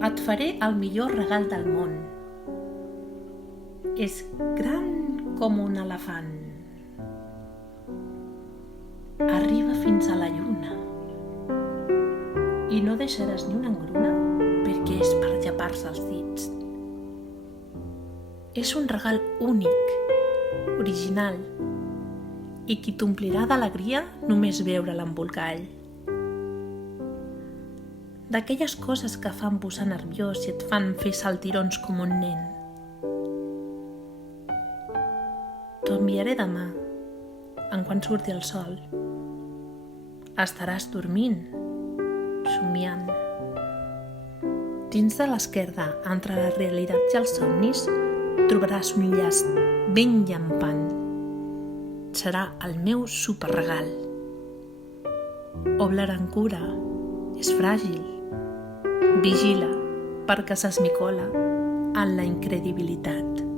Et faré el millor regal del món. És gran com un elefant. Arriba fins a la lluna i no deixaràs ni una engruna perquè és per llepar-se els dits. És un regal únic, original, i qui t'omplirà d'alegria només veure l'embolcall. D'aquelles coses que fan posar nerviós i et fan fer saltirons com un nen. T'ho enviaré demà, en quan surti el sol. Estaràs dormint, somiant. Dins de l'esquerda, entre la realitat i els somnis, trobaràs un llast ben llampant. Serà el meu superregal. Obla't amb cura, és fràgil. Vigila, perquè s'esmicola en la incredibilitat.